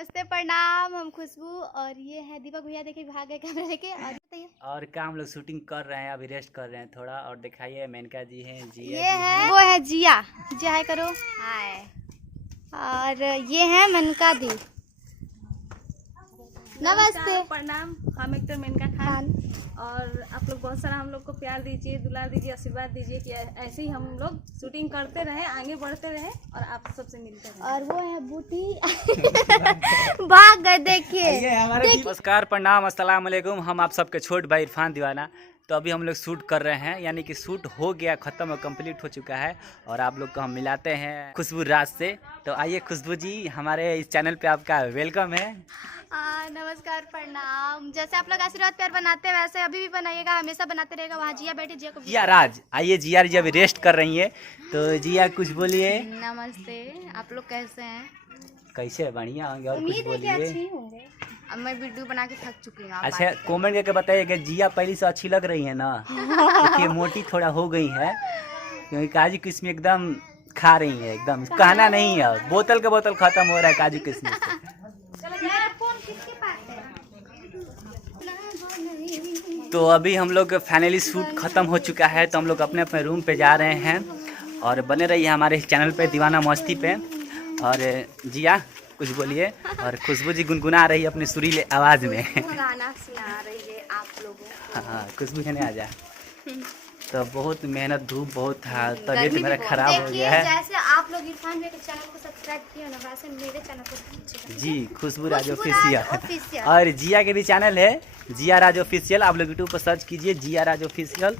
नमस्ते, प्रणाम। हम खुशबू और ये है दीपक भैया। देखिए भाग गए कैमरा लेके। और बताइए और क्या हम लोग शूटिंग कर रहे हैं, अभी रेस्ट कर रहे हैं थोड़ा। और दिखाइए मेनका जी हैं, जिया ये जी है हैं। वो है जिया। जिया हाय करो। हाय। और ये है मेनका दी। नमस्ते, प्रणाम। हम एक तो मेनका खान और आप लोग बहुत सारा हम लोग को प्यार दीजिए, दुलार दीजिए, आशीर्वाद दीजिए कि ऐसे ही हम लोग शूटिंग करते रहे, आगे बढ़ते रहे और आप सबसे मिलते रहे। और वो है बूटी। भाग गए। देखिए नमस्कार, प्रणाम, अस्सलाम वालेकुम। हम आप सबके छोट भाई इरफान दीवाना। तो अभी हम लोग शूट कर रहे हैं, यानी कि शूट हो गया, ख़त्म और कंप्लीट हो चुका है। और आप लोग को हम मिलाते हैं खुशबू राज से। तो आइए खुशबू जी, हमारे इस चैनल पे आपका वेलकम है। नमस्कार, प्रणाम। जैसे आप लोग आशीर्वाद प्यार बनाते हैं वैसे अभी भी बनाइएगा, हमेशा बनाते रहेगा। वहाँ जिया बैठी, जिया को जिया राज, आइए जिया जी अभी रेस्ट कर रही है। तो जिया कुछ बोलिए। नमस्ते, आप लोग कैसे हैं? कैसे? बढ़िया होंगे। और कुछ उम्मीद है कि बोलिए। अच्छे ही होंगे। अब मैं वीडियो बना के थक चुकी हूँ। अच्छा, कमेंट करके बताइए कि जिया पहले से अच्छी लग रही है ना। देखिए मोटी थोड़ा हो गई है, क्योंकि काजू किशमिश एकदम खा रही है। एकदम कहना नहीं है, बोतल का बोतल खत्म हो रहा है काजू किशमिश से। तो अभी हम लोग फाइनली शूट खत्म हो चुका है, तो हम लोग अपने अपने रूम पे जा रहे हैं। और बने रहिए हमारे चैनल पे दीवाना मस्ती पे। और जिया कुछ बोलिए। और खुशबू जी गुनगुना रही है अपनी सुरीले आवाज़ में। गाना सुना रही है आप लोगों हाँ, खुशबू कहने आ जा। तो बहुत मेहनत, धूप बहुत था, को। तबीयत मेरा खराब हो गया है। जैसे आप लोग इरफान भैया के चैनल को सब्सक्राइब किए ना, वैसे मेरे चैनल को जी, खुशबू राज खुशबू राज ऑफिशियल। ऑफिशियल। और जिया के भी चैनल है, जिया राज ऑफिशियल। आप लोग यूट्यूब पर सर्च कीजिए जिया राज ऑफिशियल,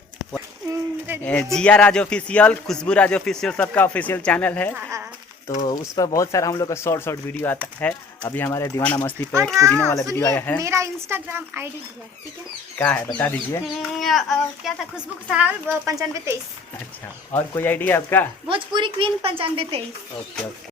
जिया राज ऑफिशियल, खुशबू राज ऑफिशियल, सबका ऑफिशियल चैनल है। तो उस पर बहुत सारा हम लोग का शॉर्ट वीडियो आता है। अभी हमारे दीवाना मस्ती पे एक पुदीना वाला वीडियो आया है। मेरा इंस्टाग्राम आईडी है, ठीक है? क्या है बता दीजिए। क्या था? खुशबू साल 9523। अच्छा, और कोई आईडिया आपका? भोजपुरी क्वीन 9523। Okay okay.